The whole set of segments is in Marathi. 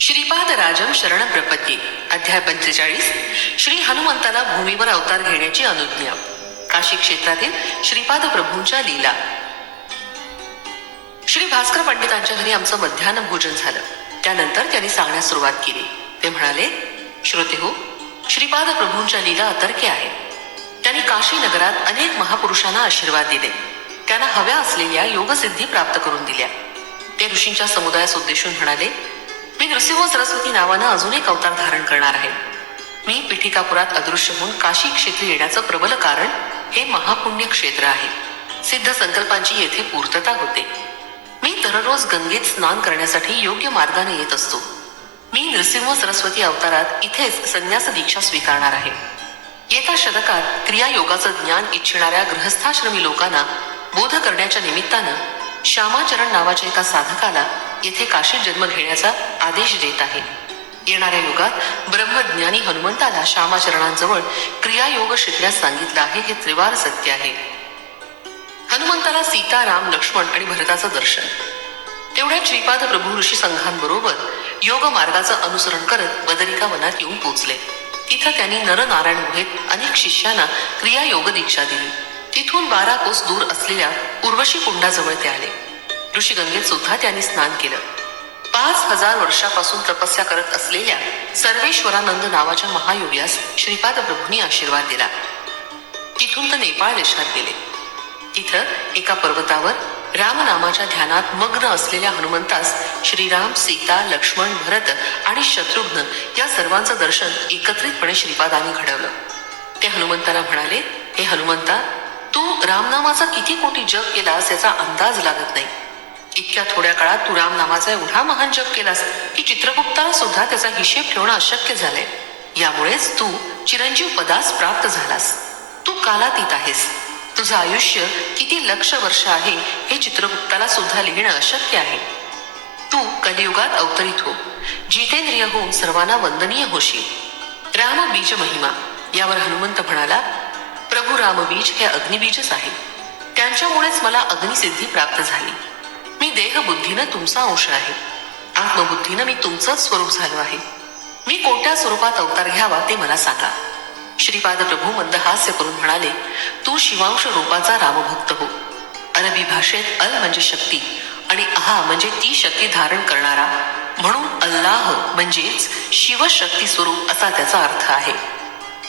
श्रीपाद राजम शरण प्रपत्ती अध्याय 45. श्री हनुमंताला भूमीवर अवतार घेण्याची अनुज्ञा. काशी क्षेत्रातील श्रीपाद प्रभूंच्या लीला. श्री भास्कर पंडितांच्या घरी आमचं मध्यान्ह भोजन झालं. त्यानंतर त्यांनी सांगण्यास सुरुवात केली. ते म्हणाले, श्रोतेहो, श्रीपाद प्रभूंच्या लीला अतर्क्य आहेत. त्यांनी काशी नगरात अनेक महापुरुषांना आशीर्वाद दिले. त्यांना हव्या असलेल्या योगसिद्धी प्राप्त करून दिल्या. ते ऋषींच्या समुदायास उद्देशून म्हणाले, मी नृसिंह सरस्वती नावानं अजून एक अवतार धारण करणार आहे. मी पिठिकापुरात अदृश्य होऊन काशी क्षेत्री येण्याचं प्रबल कारण हे महापुण्य क्षेत्र आहे. सिद्ध संकल्पांची येथे पूर्तता होते. मी दररोज गंगेत स्नान करण्यासाठी योग्य मार्गाने येत असतो. मी नृसिंह सरस्वती अवतारात इथेच संन्यास दीक्षा स्वीकारणार आहे. येत्या शतकात क्रियायोगाचं ज्ञान इच्छिणाऱ्या गृहस्थाश्रमी लोकांना बोध करण्याच्या निमित्तानं श्यामाचरण नावाच्या एका साधकाला येथे काशीत जन्म घेण्याचा आदेश देत आहे. येणाऱ्या युगात ब्रह्मज्ञानी हनुमंताला श्यामाचरणांजवळ क्रियायोग शिकण्यास सांगितलं आहे. हे त्रिवार सत्य आहे. हनुमंताला सीता, राम, लक्ष्मण आणि भरताचं दर्शन. तेवढ्या श्रीपाद प्रभू ऋषी संघांबरोबर योग मार्गाचं अनुसरण करत बदरिका वनात येऊन पोचले. तिथं त्यांनी नरनारायण गुहेत अनेक शिष्यांना क्रियायोग दीक्षा दिली. तिथून 12 कोस दूर असलेल्या उर्वशी कुंडाजवळ ते आले. ऋषीगंगेत सुद्धा त्यांनी स्नान केलं. 5000 वर्षापासून तपस्या करत असलेल्या सर्वेश्वरानंद नावाच्या महायोग्यास श्रीपाद प्रभूंनी आशीर्वाद दिला. तिथून ते नेपाळ देशात गेले. तिथं एका पर्वतावर राम नामाच्या ध्यानात मग्न असलेल्या हनुमंतास श्रीराम, सीता, लक्ष्मण, भरत आणि शत्रुघ्न या सर्वांचं दर्शन एकत्रितपणे श्रीपादांनी घडवलं. ते हनुमंताला म्हणाले, हे हनुमंता, तू रामनामाचा किती कोटी जप केलास याचा अंदाज लागत नाही. इतक्या थोड्या काळात तू रामनामाचा एवढा महान जप केलास की चित्रगुप्ताला सुद्धा त्याचा हिशेब ठेवणं अशक्य झालंय. यामुळेच तू चिरंजीव पदास प्राप्त झालास. तू कालातीत आहेस. तुझं आयुष्य किती लक्ष वर्ष आहे हे चित्रगुप्ताला सुद्धा लिहिणं अशक्य आहे. तू कलियुगात अवतरित हो. जितेंद्रिय होऊन सर्वांना वंदनीय होशील. रामबीज महिमा. यावर हनुमंत म्हणाला, प्रभू रामबीज हे अग्निबीजच आहे. त्यांच्यामुळेच मला अग्निसिद्धी प्राप्त झाली. मी देहबुद्धीनं तुमचा अंश आहे. आत्मबुद्धीनं मी तुमचंच स्वरूप झालो आहे. मी कोणत्या स्वरूपात अवतार घ्यावा ते मला सांगा. श्रीपाद प्रभू मंद हास्य करून म्हणाले, तू शिवांश रूपाचा रामभक्त हो. अरबी भाषेत अल म्हणजे शक्ती आणि अहा म्हणजे ती शक्ती धारण करणारा, म्हणून अल्लाह म्हणजेच शिवशक्ती स्वरूप असा त्याचा अर्थ आहे.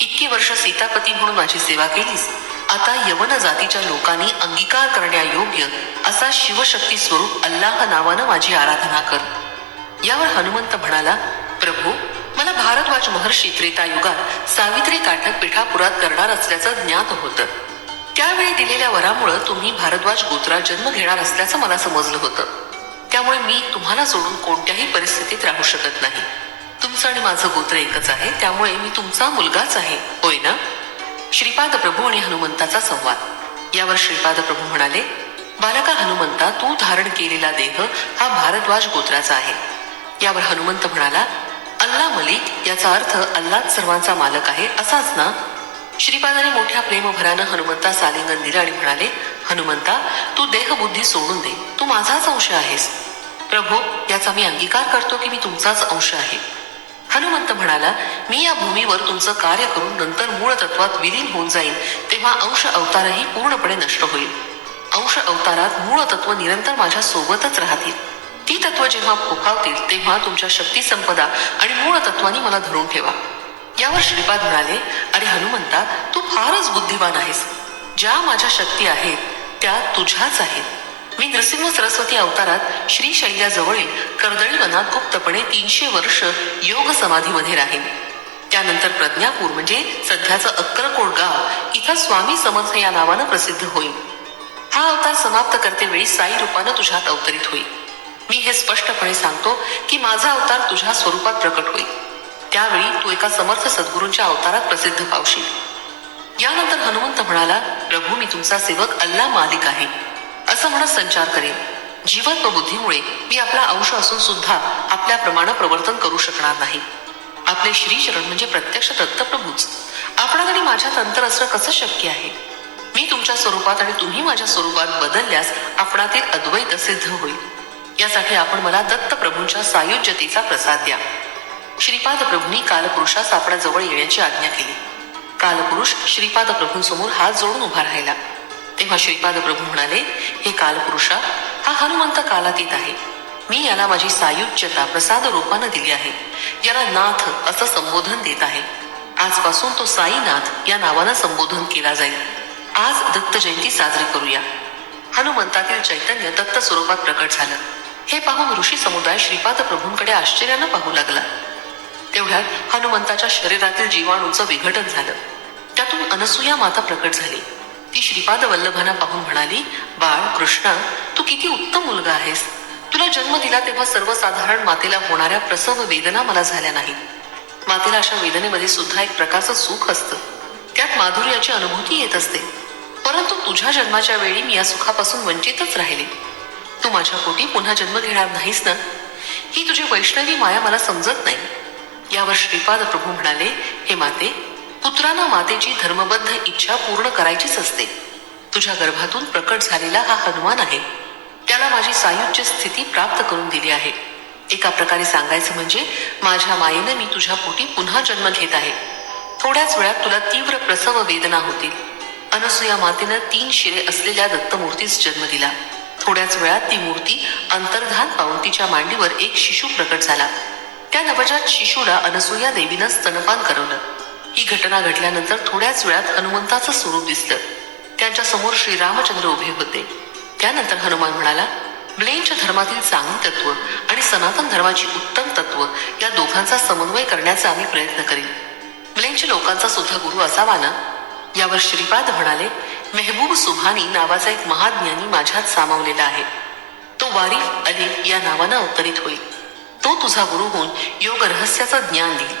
इतकी वर्ष सीतापती म्हणून माझी सेवा केलीस. आता यवन जातीच्या लोकांनी अंगीकार करण्यायोग्य असा शिवशक्ती स्वरूप अल्लाह नावानं माझी आराधना कर. यावर हनुमंत म्हणाला, प्रभू, मला भारद्वाज महर्षी त्रेतायुगात सावित्री काठक पिठापुरात करणार असल्याचं ज्ञात होतं. त्यावेळी दिलेल्या वरामुळं तुम्ही भारद्वाज गोत्रात जन्म घेणार असल्याचं मला समजलं होतं. त्यामुळे मी तुम्हाला सोडून कोणत्याही परिस्थितीत राहू शकत नाही. तुमचं आणि माझं गोत्र एकच आहे, त्यामुळे मी तुमचा मुलगाच आहे, होय ना? श्रीपाद प्रभू आणि हनुमंताचा संवाद. यावर श्रीपाद प्रभू म्हणाले, बालका हनुमंता, तू धारण केलेला देह हा भारद्वाज गोत्राचा आहे. यावर हनुमंत म्हणाला, अल्ला मलिक याचा अर्थ अल्लाच सर्वांचा मालक आहे असाच ना? श्रीपादाने मोठ्या प्रेमभरानं हनुमंतास आलिंगन दिलं आणि म्हणाले, हनुमंता, तू देहबुद्धी सोडून दे. तू माझाच अंश आहेस. प्रभू, याचा मी अंगीकार करतो की मी तुमचाच अंश आहे. हनुमंत म्हणाला, मी या भूमीवर तुमचं कार्य करून नंतर मूळ तत्वात विलीन होऊन जाईल, तेव्हा अंश अवतारही पूर्णपणे नष्ट होईल. अंश अवतारात मूळ तत्व निरंतर माझ्या सोबतच राहतील. ती तत्व जेव्हा फोकावतील तेव्हा तुमच्या शक्ती संपदा आणि मूळ तत्वानी मला धरून ठेवा. यावर श्रीपाद म्हणाले, अरे हनुमंता, तू फारच बुद्धिवान आहेस. ज्या माझ्या शक्ती आहेत त्या तुझ्याच आहेत. मी नृसिंह सरस्वती अवतारात श्रीशैल्याजवळील कर्दळी वनात गुप्तपणे 300 वर्ष योग समाधीमध्ये राहीन. त्यानंतर प्रज्ञापूर म्हणजे सध्याचं अक्कलकोट गाव इथं स्वामी समर्थ या नावानं प्रसिद्ध होईल. हा अवतार समाप्त करते वेळी साई रूपानं तुझ्यात अवतरित होईल. मी हे स्पष्टपणे सांगतो की माझा अवतार तुझ्या स्वरूपात प्रकट होईल. त्यावेळी तू एका समर्थ सद्गुरूंच्या अवतारात प्रसिद्ध पावशील. यानंतर हनुमंत म्हणाला, प्रभू, मी तुमचा सेवक अल्ला मालिक आहे असं म्हणत संचार करेन. जीवत्व बुद्धीमुळे मी आपला अंश असून सुद्धा आपल्याप्रमाणे प्रवर्तन करू शकणार नाही. आपले श्रीचरण म्हणजे प्रत्यक्ष दत्तप्रभूच. आपणात आणि माझ्यात अंतर असणं कसं शक्य आहे? मी तुमच्या स्वरूपात आणि तुम्ही माझ्या स्वरूपात बदलल्यास आपणातील अद्वैत सिद्ध होईल. यासाठी आपण मला दत्त प्रभूंच्या सायुज्यतेचा प्रसाद द्या. श्रीपाद प्रभूंनी कालपुरुषास आपल्या जवळ येण्याची आज्ञा केली. कालपुरुष श्रीपाद प्रभूंसमोर हात जोडून उभा राहिला. तेव्हा श्रीपाद प्रभू म्हणाले, हे कालपुरुषा, हा हनुमंत कालातीत आहे. मी याला माझी सायुज्यता प्रसाद रूपानं दिली आहे. याला नाथ असं संबोधन देत आहे. आजपासून तो साईनाथ या नावानं संबोधन केला जाईल. आज दत्त जयंती साजरी करूया. हनुमंतातील चैतन्य दत्त स्वरूपात प्रकट झालं. हे पाहून ऋषी समुदाय श्रीपाद प्रभूंकडे आश्चर्यानं पाहू लागला. तेवढ्यात हनुमंताच्या शरीरातील जीवाणूचं विघटन झालं. त्यातून अनसूया माता प्रकट झाली. ती श्रीपाद वल्लभांना पाहून म्हणाली, बाळ कृष्णा, तू किती उत्तम मुलगा आहेस. तुला जन्म दिला तेव्हा सर्वसाधारण मातेला होणाऱ्या प्रसव वेदना मला झाल्या नाहीत. मातेला अशा वेदनेमध्ये सुद्धा एक प्रकारचं सुख असतं. त्यात माधुर्याची अनुभूती येत असते. परंतु तुझ्या जन्माच्या वेळी मी या सुखापासून वंचितच राहिले. तू माझ्या पोटी पुन्हा जन्म घेणार नाहीस ना? ही तुझी वैष्णवी माया मला समजत नाही. यावर श्रीपाद प्रभू म्हणाले, हे माते, पुत्रांना मातेची धर्मबद्ध इच्छा पूर्ण करायचीच असते. तुझ्या गर्भातून प्रकट झालेला हा हनुमान आहे. त्याला माझी सायुज्य स्थिती प्राप्त करून दिली आहे. एका प्रकारे सांगायचं म्हणजे माझ्या मायेनं मी तुझ्या पोटी पुन्हा जन्म घेत आहे. थोड्याच वेळात तुला तीव्र प्रसव वेदना होतील. अनसूया मातेनं 3 शिरे असलेल्या दत्तमूर्तीस जन्म दिला. थोड्याच वेळात ती मूर्ती अंतर्धान पावून तिच्या मांडीवर एक शिशु प्रकट झाला. त्या नवजात शिशुला अनसूया देवीनं स्तनपान करवलं. ही घटना घडल्यानंतर थोड्याच वेळात हनुमंताचं स्वरूप दिसलं. त्यांच्या समोर श्रीरामचंद्र उभे होते. त्यानंतर हनुमान म्हणाला, ब्लेंच धर्मातील चांगली तत्व आणि सनातन धर्माची उत्तम तत्व या दोघांचा समन्वय करण्याचा आम्ही प्रयत्न करीन. ब्लेंच लोकांचा सुद्धा गुरु असावा ना? यावर श्रीपाद म्हणाले, मेहबूब सुभानी नावाचा एक महाज्ञानी माझ्यात सामावलेला आहे. तो वारिफ अली या नावानं अवतरित होईल. तो तुझा गुरु होऊन योग रहस्याचं ज्ञान देईल.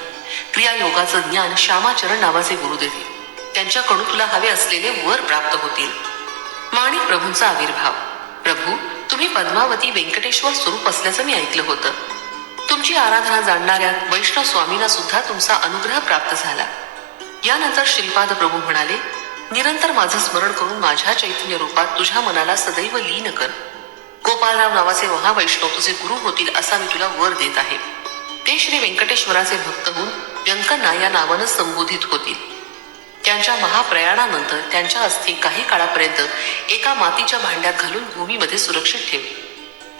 क्रियायोगाचं ज्ञान श्यामाचरण नावाचे गुरु देतील. त्यांच्याकडून तुला हवे असलेले वर प्राप्त होतील. माणिक प्रभूंचा आविर्भाव. प्रभू, तुम्ही पद्मावती व्यंकटेश्वर स्वरूप असल्याचं मी ऐकलं होतं. तुमची आराधना जाणणाऱ्या वैष्णव स्वामींना सुद्धा तुमचा अनुग्रह प्राप्त झाला. यानंतर श्रीपाद प्रभू म्हणाले, निरंतर माझं स्मरण करून माझ्या चैतन्य रूपात तुझ्या मनाला सदैव लीन कर. गोपालराव नावाचे महावैष्णव तुझे गुरु होतील असा मी तुला वर देत आहे. ते श्री व्यंकटेश्वराचे भक्त होऊन व्यंकन्ना या नावानं संबोधित होतील. त्यांच्या महाप्रयाणानंतर त्यांच्या अस्थी काही काळापर्यंत एका मातीच्या भांड्यात घालून भूमीमध्ये सुरक्षित ठेव.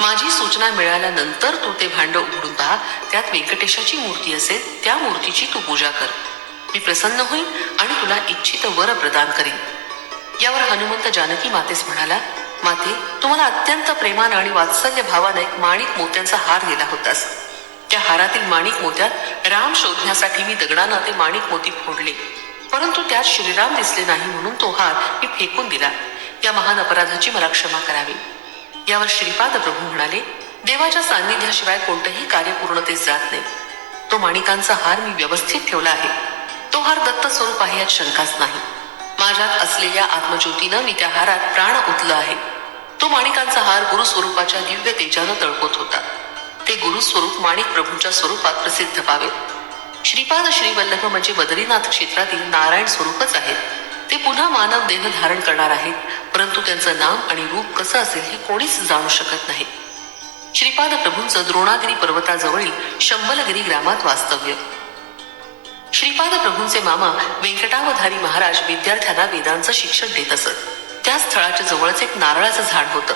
माझी सूचना मिळाल्यानंतर तू ते भांड उघडून पहा. त्यात व्यंकटेशाची मूर्ती असेल. त्या मूर्तीची तू पूजा कर. मी प्रसन्न होईन आणि तुला इच्छित वर प्रदान करीन. यावर हनुमंत जानकी मातेस म्हणाला, माते, तुम्हाला अत्यंत प्रेमानं आणि वात्सल्य भावानं एक माणिक मोत्यांचा हार दिला होतास. त्या हारातील माणिक मोत्यात राम शोधण्यासाठी मी दगडानं ते माणिक मोती फोडले. परंतु त्यात श्रीराम दिसले नाही म्हणून तो हार मी फेकून दिला. या महान अपराधाची मला क्षमा करावी. यावर श्रीपाद प्रभू म्हणाले, देवाच्या सान्निध्याशिवाय कोणतंही कार्य पूर्णतेस जात नाही. तो माणिकांचा हार मी व्यवस्थित ठेवला आहे. तो हार दत्त स्वरूप आहे यात शंकाच नाही. माझ्यात असलेल्या आत्मज्योतीनं मी त्या हारात प्राण ओतलं आहे. तो माणिकांचा हार गुरुस्वरूपाच्या दिव्य तेजानं तळपत होता. ते गुरुस्वरूप माणिक प्रभूंच्या स्वरूपात प्रसिद्ध पावे. श्रीपाद श्रीवल्लभ म्हणजे बद्रीनाथ क्षेत्रातील नारायण स्वरूपच आहेत. ते पुन्हा मानव देह धारण करणार आहेत. परंतु त्यांचं नाम आणि रूप कसं असेल हे कोणीच जाणू शकत नाही. श्रीपाद प्रभूंचं द्रोणागिरी पर्वताजवळील शंबलगिरी ग्रामात वास्तव्य. श्रीपाद प्रभूंचे मामा व्यंकटावधारी महाराज विद्यार्थ्यांना वेदांचं शिक्षण देत असत. त्या स्थळाच्या जवळच एक नारळाचं झाड होतं.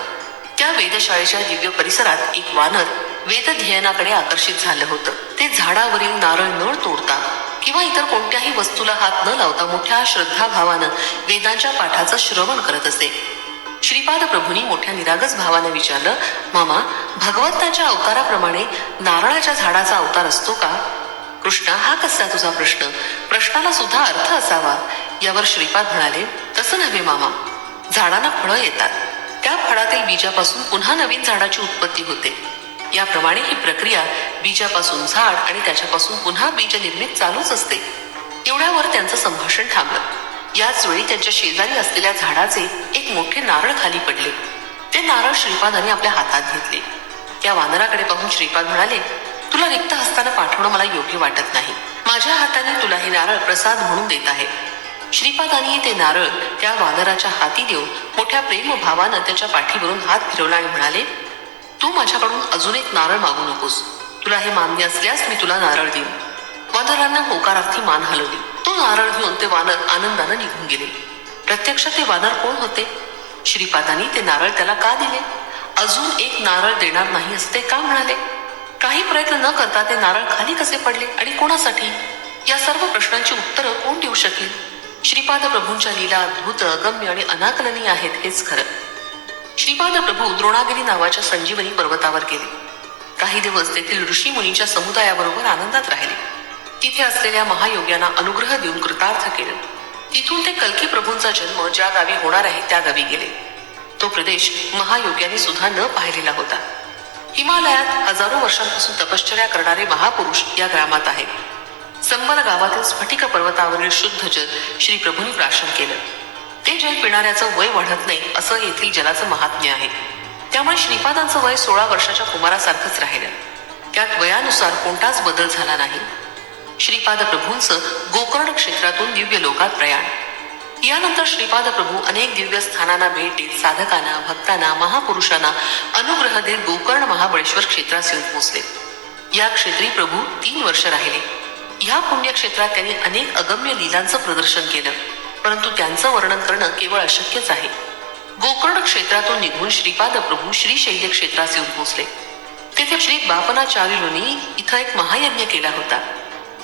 त्या वेधशाळेच्या दिव्य परिसरात एक वानर वेदध्ययनाकडे आकर्षित झालं होतं. ते झाडावरील नारळ न तोडता किंवा इतर कोणत्याही वस्तूला हात न लावता मोठ्या श्रद्धाभावानं वेदांच्या पाठाचं श्रवण करत असे. श्रीपाद प्रभूंनी मोठ्या निरागस भावानं विचारलं, मामा, भगवंताच्या अवताराप्रमाणे नारळाच्या झाडाचा अवतार असतो का? कृष्णा, हा कसा तुझा प्रश्न? प्रश्नाला सुद्धा अर्थ असावा. यावर श्रीपाद म्हणाले, तसं नव्हे मामा. झाडांना फळं येतात. त्या फळातील बीजापासून पुन्हा नवीन झाडाची उत्पत्ती होते. याप्रमाणे ही प्रक्रिया बीजापासून झाड आणि त्याच्यापासून पुन्हा बीज निर्मित चालूच असते. एवढ्यावर त्यांचं संभाषण थांबलं. याच वेळी त्यांच्या शेजारी असलेल्या झाडाचे एक मोठे नारळ खाली पडले. ते नारळ श्रीपादांनी आपल्या हातात घेतले. त्या वानराकडे पाहून श्रीपाद म्हणाले, तुला रिक्त हस्तानं पाठवणं मला योग्य वाटत नाही. माझ्या हाताने तुला हे नारळ प्रसाद म्हणून देत आहे. श्रीपादांनी ते नारळ त्या वानराच्या हाती देऊन मोठ्या प्रेमभावानं त्याच्या पाठीवरून हात फिरवला आणि म्हणाले, तू माझ्याकडून अजून एक नारळ मागू नकोस. तुला हे मान्य असल्यास मी तुला नारळ देईन. वानरांना होकारार्थी मान हलवली. तो नारळ घेऊन ते वानर आनंदानं निघून गेले. प्रत्यक्षात ते वानर कोण होते? श्रीपादांनी ते नारळ त्याला का दिले? अजून एक नारळ देणार नाही असे ते का म्हणाले? काही प्रयत्न न करता ते नारळ खाली कसे पडले आणि कोणासाठी? या सर्व प्रश्नांची उत्तरं कोण देऊ शकेल? श्रीपाद प्रभूंच्या लीला अद्भुत, अगम्य आणि अनाकलनीय आहेत हेच खरं. श्रीपाद प्रभू द्रोणागिरी नावाच्या संजीवनी पर्वतावर गेले. काही दिवस तेथील ऋषी मुनींच्या समुदायाबरोबर आनंदात राहिले. तिथे असलेल्या महायोग्यांना अनुग्रह देऊन कृतार्थ केलं. तिथून ते कल्की प्रभूंचा जन्म ज्या गावी होणार आहे त्या गावी गेले. तो प्रदेश महायोग्यांनी सुद्धा न पाहिलेला होता. हिमालयात हजारो वर्षांपासून तपश्चर्या करणारे महापुरुष या ग्रामात आहेत. संबल गावातील स्फटिक पर्वतावरील शुद्ध जल श्री प्रभूंनी प्राशन केलं. ते जल पिणाऱ्याचं वय वाढत नाही असं येथील जलाचं महात्म्य आहे. त्यामुळे श्रीपादांचं वय 16 वर्षाच्या कुमारासारखंच राहिलं. त्यात वयानुसार कोणताच बदल झाला नाही. श्रीपाद प्रभूंचं गोकर्ण क्षेत्रातून दिव्य लोकात प्रयाण. यानंतर श्रीपाद प्रभू अनेक दिव्य स्थानांना भेट देत साधकांना, भक्तांना, महापुरुषांना अनुग्रह देत गोकर्ण महाबळेश्वर क्षेत्रास येऊन पोहोचले. या क्षेत्री प्रभू 3 वर्ष राहिले. या पुण्यक्षेत्रात त्यांनी अनेक अगम्य लीलांचं प्रदर्शन केलं, परंतु त्यांचं वर्णन करणं केवळ अशक्यच आहे. गोकर्ण क्षेत्रातून निघून श्रीपाद प्रभू श्रीशैल्य क्षेत्रास येऊन पोहोचले. तेथे श्री बापनाचार्युनी इथं एक महायज्ञ केला होता.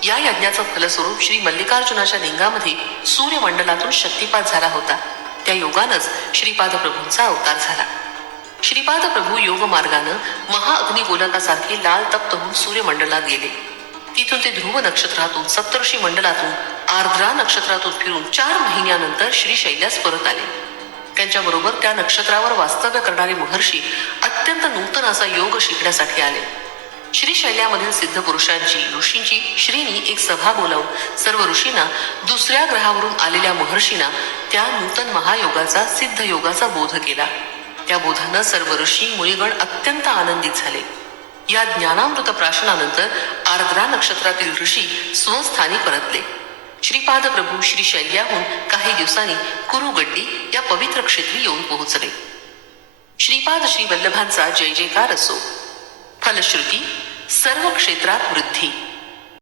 या यज्ञाचं फलस्वरूप श्री मल्लिकार्जुनाच्या लिंगामध्ये सूर्यमंडलातून शक्तिपात झाला होता. त्या योगानंच श्रीपाद प्रभूंचा अवतार झाला. श्रीपाद प्रभू योग मार्गानं महाअग्निगोलकासारखे लाल तप्त होऊन सूर्यमंडलात गेले. तिथून ते ध्रुव नक्षत्रातून, सप्तर्षी मंडलातून, आर्द्रा नक्षत्रातून फिरून 4 महिन्यानंतर श्रीशैल्यास परत आले. त्यांच्याबरोबर त्या नक्षत्रावर वास्तव्य करणारे महर्षी अत्यंत नूतन असा योग शिकण्यासाठी आले. श्रीशैल्यामधील सिद्ध पुरुषांची, ऋषींची श्रीनी एक सभा बोलावून सर्व ऋषींना, दुसऱ्या ग्रहावरून आलेल्या महर्षींना त्या नूतन महायोगाचा, सिद्ध योगाचा बोध केला. त्या बोधानं सर्व ऋषी मुनिगण अत्यंत आनंदित झाले. या ज्ञानामृत प्राशनानंतर आर्द्रा नक्षत्रातील ऋषी स्वस्थानी परतले. श्रीपाद प्रभू श्रीशैल्याहून काही दिवसांनी कुरुगड्डी या पवित्र क्षेत्री येऊन पोहोचले. श्रीपाद श्री वल्लभांचा जय जयकार असो. फलश्रुती सर्व क्षेत्रात वृद्धी.